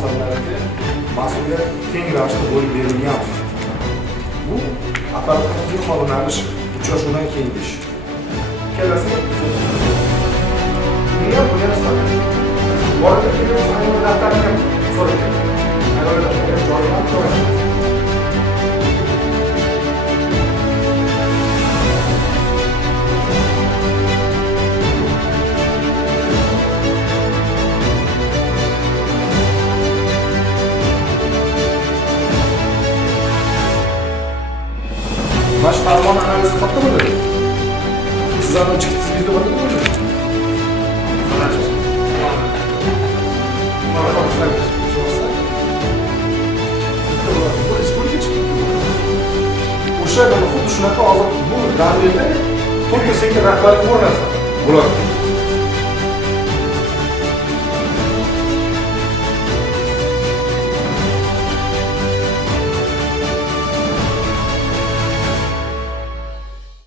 masalalariga mas'uliyat teng ravishda bo'lib berilgan. Bu operativ xolinamish uchrashuvdan keyingi ish. Kelasi nima bo'lyapti? Borada kelib ayol daftarni ham so'ragan. Ayol daftarni joylab qo'ygan. Baş farman analizi katta mı dedi? Siz adam çıktı, siz de bakın mı dedi? Sanacağız. Bunlara bakışlar geçmiş olsa. Bu respublika çıktı. O'sha xuddi shunaqa hozir bu davrda Tokio sektor rahbariga o'rnatadi. Bular